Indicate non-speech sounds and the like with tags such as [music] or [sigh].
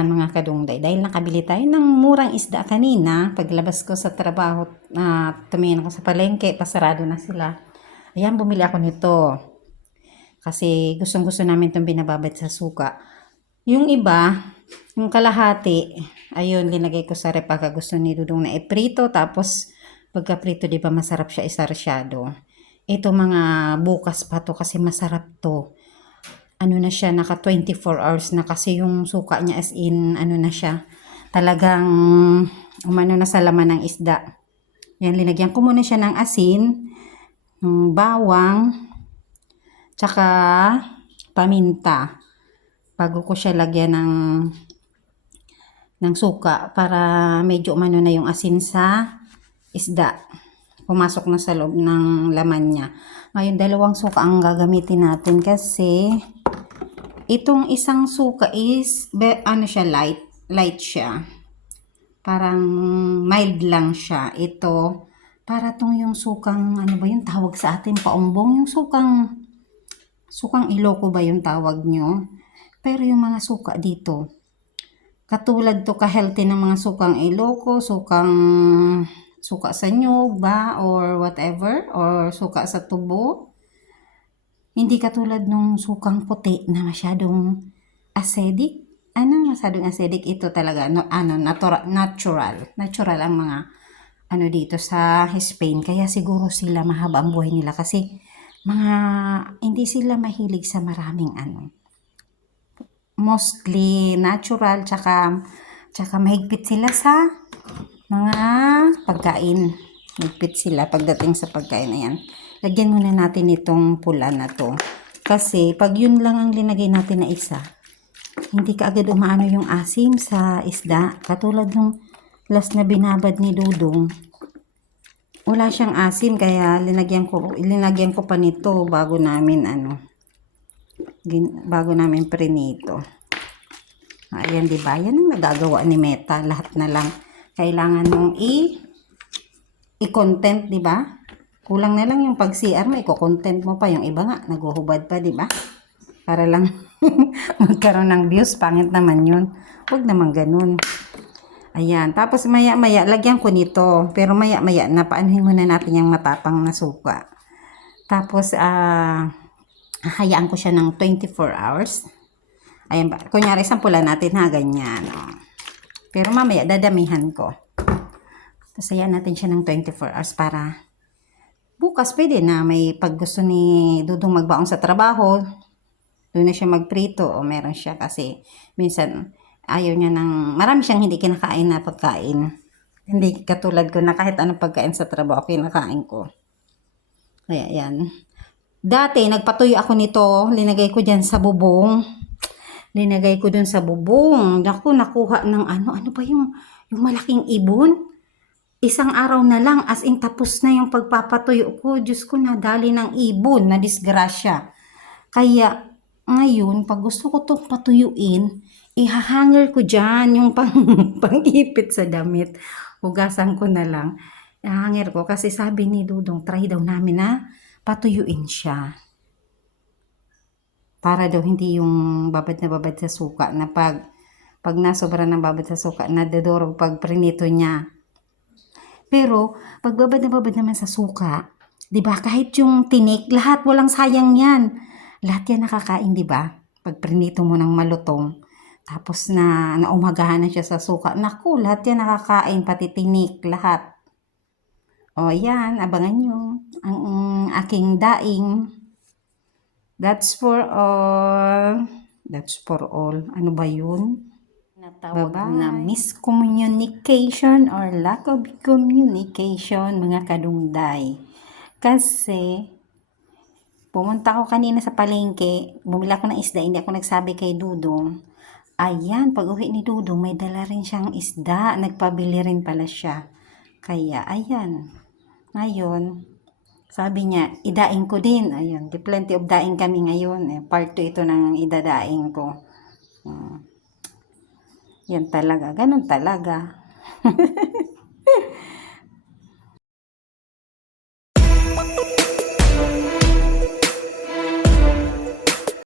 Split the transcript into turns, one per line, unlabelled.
Ayan mga kadungday, dahil nakabili tayo ng murang isda kanina, paglabas ko sa trabaho, na tumingin ako sa palengke, pasarado na sila. Ayan, bumili ako nito. Kasi gustong gusto namin itong binababad sa suka. Yung iba, yung kalahati, ayun, linagay ko sa rep pagka gusto ni Dudong na iprito, tapos pagka prito, di ba masarap siya isarsyado. Ito mga bukas pa to kasi masarap to ano na siya, naka 24 hours na kasi yung suka niya as in, ano na siya, talagang umano na sa laman ng isda. Yan, linagyan ko muna siya ng asin, ng bawang, tsaka paminta. Bago ko siya lagyan ng ng suka para medyo umano na yung asin sa isda. Pumasok na sa loob ng laman niya. Ngayon, dalawang suka ang gagamitin natin kasi Itong isang suka is, be, ano siya, light. Light siya. Parang mild lang siya. Ito, para tong yung sukang, ano ba yung tawag sa atin, paumbong. Yung sukang, sukang iloko ba yung tawag nyo? Pero yung mga suka dito, katulad to ka-healthy ng mga sukang iloko, sukang suka sa nyug ba, or whatever, or suka sa tubo hindi katulad nung sukang puti na masyadong acidic. Ano masyadong acidic? Ito talaga, no, ano, natural, natural. Natural ang mga ano dito sa Spain. Kaya siguro sila mahaba ang buhay nila kasi mga hindi sila mahilig sa maraming ano. Mostly natural tsaka tsaka mahigpit sila sa mga pagkain. Mahigpit sila pagdating sa pagkain na yan lagyan muna natin itong pula na to. Kasi pag yun lang ang linagay natin na isa, hindi ka agad umaano yung asim sa isda. Katulad nung last na binabad ni Dudong, wala siyang asim kaya linagyan ko linagyan ko pa nito bago namin ano bago namin prinito. Ayan, di ba? Yan ang nagagawa ni Meta. Lahat na lang kailangan mong i i-content, di ba? Kulang na lang yung pag-CR mo, i-content mo pa. Yung iba nga, naguhubad pa, di ba? Para lang [laughs] magkaroon ng views. Pangit naman yun. Huwag naman ganun. Ayan. Tapos maya-maya, lagyan ko nito. Pero maya-maya, napaanuhin muna natin yung matapang na suka. Tapos, ah, uh, hayaan ko siya ng 24 hours. Ayan ba? Kunyari, sampula natin ha, ganyan. Oh. Pero mamaya, dadamihan ko. Tapos, hayaan natin siya ng 24 hours para bukas pwede na may pag gusto ni Dudong magbaon sa trabaho, doon na siya magprito o meron siya kasi minsan ayaw niya ng, marami siyang hindi kinakain na pagkain. Hindi katulad ko na kahit anong pagkain sa trabaho, kinakain ko. Kaya yan. Dati, nagpatuyo ako nito, linagay ko dyan sa bubong. Linagay ko dun sa bubong. Naku, nakuha ng ano, ano ba yung, yung malaking ibon? Isang araw na lang as in tapos na yung pagpapatuyo ko. Diyos ko, nadali ng ibon, na disgrasya. Kaya, ngayon, pag gusto ko itong patuyuin, ihahanger ko dyan yung [laughs] pang, pang-ipit sa damit. Hugasan ko na lang. Ihahanger ko kasi sabi ni Dudong, try daw namin na patuyuin siya. Para daw hindi yung babad na babad sa suka na pag pag nasobra ng babad sa suka, nadadorog pag prinito niya pero, pagbabad na babad naman sa suka, di ba, kahit yung tinik, lahat walang sayang yan. Lahat yan nakakain, di ba? Pag prinito mo ng malutong, tapos na naumagahan na siya sa suka, naku, lahat yan nakakain, pati tinik, lahat. O yan, abangan nyo ang, ang aking daing. That's for all. That's for all. Ano ba yun? Natawag
Bye-bye.
na miscommunication or lack of communication, mga kadungday. Kasi, pumunta ako kanina sa palengke, bumili ako ng isda, hindi ako nagsabi kay Dudong. Ayan, pag uwi ni Dudong, may dala rin siyang isda. Nagpabili rin pala siya. Kaya, ayan. Ngayon, sabi niya, idaing ko din. Ayun, di plenty of daing kami ngayon. Eh, part 2 ito ng idadaing ko. Hmm. Yan talaga. Ganun talaga. [laughs]